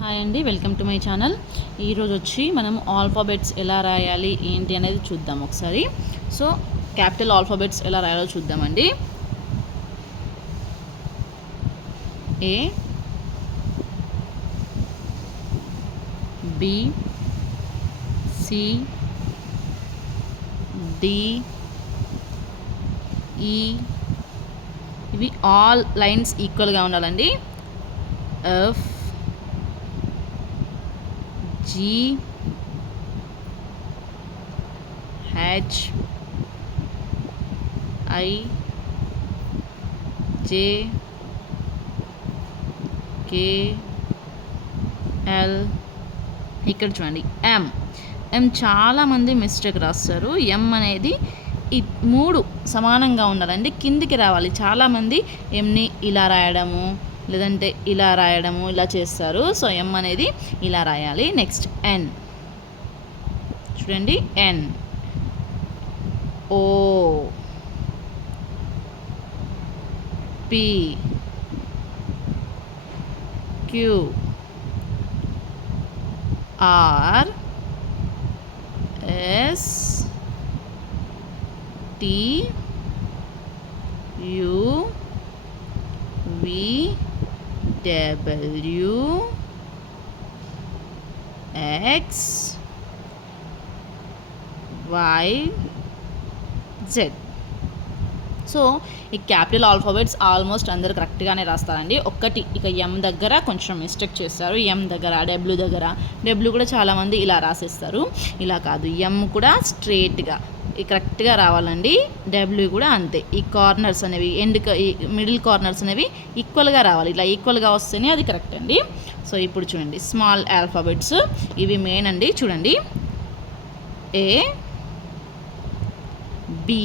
Hi అండి welcome to my channel ఈరోజు వచ్చి మనం ఆల్ఫాబెట్స్ ఎలా రాయాలి ఏంటి అనేది చూద్దాం ఒకసారి. సో క్యాపిటల్ ఆల్ఫాబెట్స్ ఎలా రాయాలో చూద్దామండి. ఏ బి సి డి ఈ ఇవి ఆల్ లైన్స్ ఈక్వల్గా ఉండాలండి. F G H I J K L ఇక్కడ చూడండి. ఎం ఎం చాలామంది మిస్టేక్ రాస్తారు. ఎం అనేది ఈ మూడు సమానంగా ఉండాలండి. కిందికి రావాలి. చాలామంది ఎంని ఇలా రాయడము లేదంటే ఇలా రాయడము ఇలా చేస్తారు. సో ఎం అనేది ఇలా రాయాలి. నెక్స్ట్ ఎన్ చూడండి N O P Q R S T U V W X Y Z so ఈ క్యాపిటల్ ఆల్ఫాబెట్స్ ఆల్మోస్ట్ అందరు కరెక్ట్గానే రాస్తారండి. ఒక్కటి ఇక ఎం దగ్గర కొంచెం మిస్టేక్ చేస్తారు ఎం దగ్గర డబ్ల్యూ దగ్గర డబ్ల్యూ కూడా చాలామంది ఇలా రాసేస్తారు. ఇలా కాదు ఎం కూడా స్ట్రేట్గా కరెక్ట్గా రావాలండి. డబ్ల్యూ కూడా అంతే. ఈ కార్నర్స్ అనేవి ఎండ్ ఈ మిడిల్ కార్నర్స్ అనేవి ఈక్వల్గా రావాలి. ఇలా ఈక్వల్గా వస్తేనే అది కరెక్ట్ అండి. సో ఇప్పుడు చూడండి స్మాల్ ఆల్ఫాబెట్స్ ఇవి మెయిన్ అండి. చూడండి. A B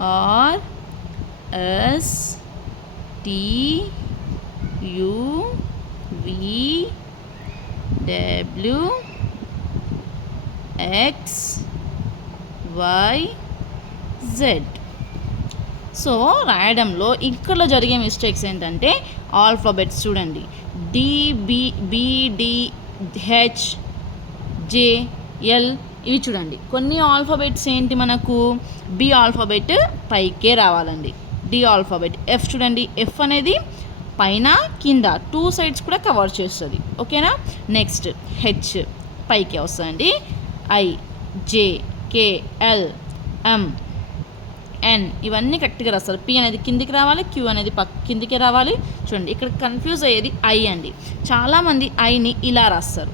R S T U V W X Y Z so రాయడంలో ఇక్కడ జరిగే మిస్టేక్స్ ఏంటంటే ఆల్ఫాబెట్స్ చూడండి. D B B D H J L ఇవి చూడండి. కొన్ని ఆల్ఫాబెట్స్ ఏంటి మనకు? బి ఆల్ఫాబెట్ పైకే రావాలండి. డి ఆల్ఫాబెట్ ఎఫ్ చూడండి. ఎఫ్ అనేది పైన కింద. టూ సైడ్స్ కూడా కవర్ చేస్తుంది. ఓకేనా? నెక్స్ట్ హెచ్ పైకి వస్తుందండి. I J K L M ఎన్ ఇవన్నీ కరెక్ట్గా రాస్తారు. పి అనేది కిందికి రావాలి క్యూ అనేది పక్ కిందికి రావాలి. చూడండి ఇక్కడ కన్ఫ్యూజ్ అయ్యేది ఐ అండి. చాలామంది ఐని ఇలా రాస్తారు.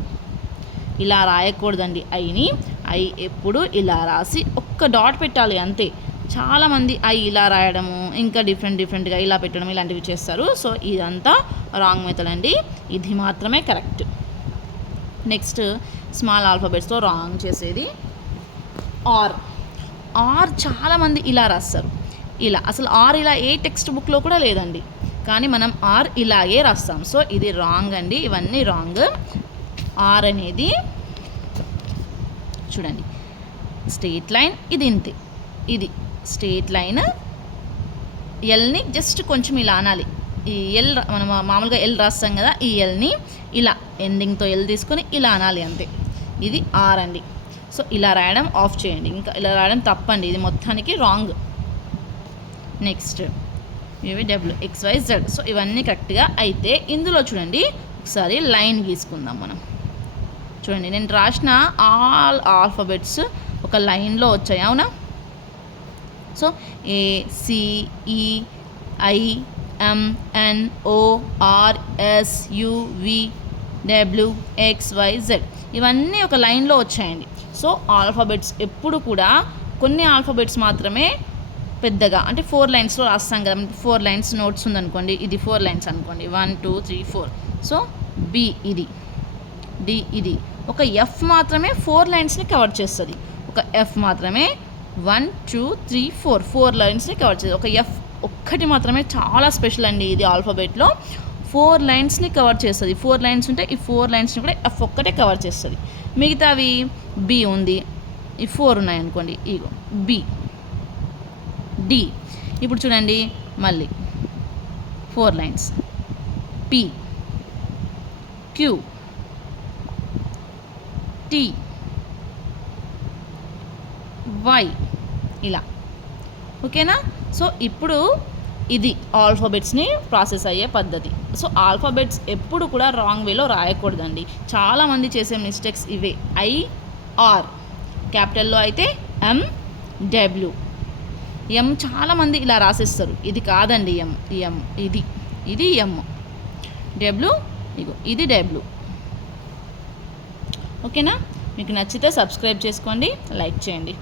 ఇలా రాయకూడదండి ఐని ఐ ఎప్పుడు ఇలా రాసి ఒక్క డాట్ పెట్టాలి అంతే. చాలామంది ఐ ఇలా రాయడము ఇంకా డిఫరెంట్ డిఫరెంట్గా ఇలా పెట్టడం ఇలాంటివి చేస్తారు. సో ఇదంతా రాంగ్ మెథడ్ అండి. ఇది మాత్రమే కరెక్ట్ నెక్స్ట్ స్మాల్ ఆల్ఫాబెట్స్తో రాంగ్ చేసేది ఆర్ ఆర్ చాలామంది ఇలా రాస్తారు. ఇలా అసలు ఆర్ ఇలా ఏ టెక్స్ట్ బుక్లో కూడా లేదండి. కానీ మనం ఆర్ ఇలాగే రాస్తాం. సో ఇది రాంగ్ అండి. ఇవన్నీ రాంగ్ ఆర్ అనేది చూడండి. స్ట్రేట్ లైన్ ఇది ఇంతే. ఇది స్ట్రేట్ లైన్ ఎల్ని జస్ట్ కొంచెం ఇలా అనాలి. ఈ ఎల్ మనం మామూలుగా ఎల్ రాస్తాం కదా ఈ ఎల్ని ఇలా ఎండింగ్తో ఎల్ తీసుకొని ఇలా అనాలి అంతే. ఇది ఆర్ అండి. సో ఇలా రాయడం ఆఫ్ చేయండి. ఇంకా ఇలా రాయడం తప్పండి. ఇది మొత్తానికి రాంగ్ నెక్స్ట్ ఇవి W X Y Z so ఇవన్నీ కరెక్ట్గా అయితే ఇందులో చూడండి. ఒకసారి లైన్ గీసుకుందాం మనం. చూడండి నేను రాసిన ఆల్ ఆల్ఫాబెట్స్ ఒక లైన్లో వచ్చాయి అవునా? So A C E I O W X Y Z ఇవన్నీ ఒక లైన్లో వచ్చాయండి. సో ఆల్ఫాబెట్స్ ఎప్పుడు కూడా కొన్ని ఆల్ఫాబెట్స్ మాత్రమే పెద్దగా అంటే ఫోర్ లైన్స్లో రాస్తాం కదా ఫోర్ లైన్స్ నోట్స్ ఉందనుకోండి ఇది ఫోర్ లైన్స్ అనుకోండి one two three four. So B ఇది డి ఇది. ఒక ఎఫ్ మాత్రమే ఫోర్ లైన్స్ని కవర్ చేస్తుంది. ఒక ఎఫ్ మాత్రమే one two three four four లైన్స్ని cover చేస్తుంది. ఒక ఎఫ్ ఒక్కటి మాత్రమే చాలా స్పెషల్ అండి ఇది ఆల్ఫాబెట్లో ఫోర్ లైన్స్ని కవర్ చేస్తుంది. ఫోర్ లైన్స్ ఉంటే ఈ ఫోర్ లైన్స్ని కూడా ఎఫ్ ఒక్కటే కవర్ చేస్తుంది. మిగతావి బి ఉంది. ఈ ఫోర్ ఉన్నాయనుకోండి. ఇగో బి డి ఇప్పుడు చూడండి మళ్ళీ. Four lines P Q T Y ఇలా. ఓకేనా? సో ఇప్పుడు ఇది ఆల్ఫాబెట్స్ని ప్రాసెస్ అయ్యే పద్ధతి. సో ఆల్ఫాబెట్స్ ఎప్పుడు కూడా రాంగ్ వేలో రాయకూడదండి. చాలామంది చేసే మిస్టేక్స్ ఇవే. ఐ ఆర్ క్యాపిటల్లో అయితే ఎం డబ్ల్యూ ఎం చాలామంది ఇలా రాసేస్తారు. ఇది కాదండి ఎం ఎం ఇది ఇది ఎం డబ్ల్యూ ఇగో ఇది డబ్ల్యూ ఓకేనా? మీకు నచ్చితే సబ్స్క్రైబ్ చేసుకోండి లైక్ చేయండి.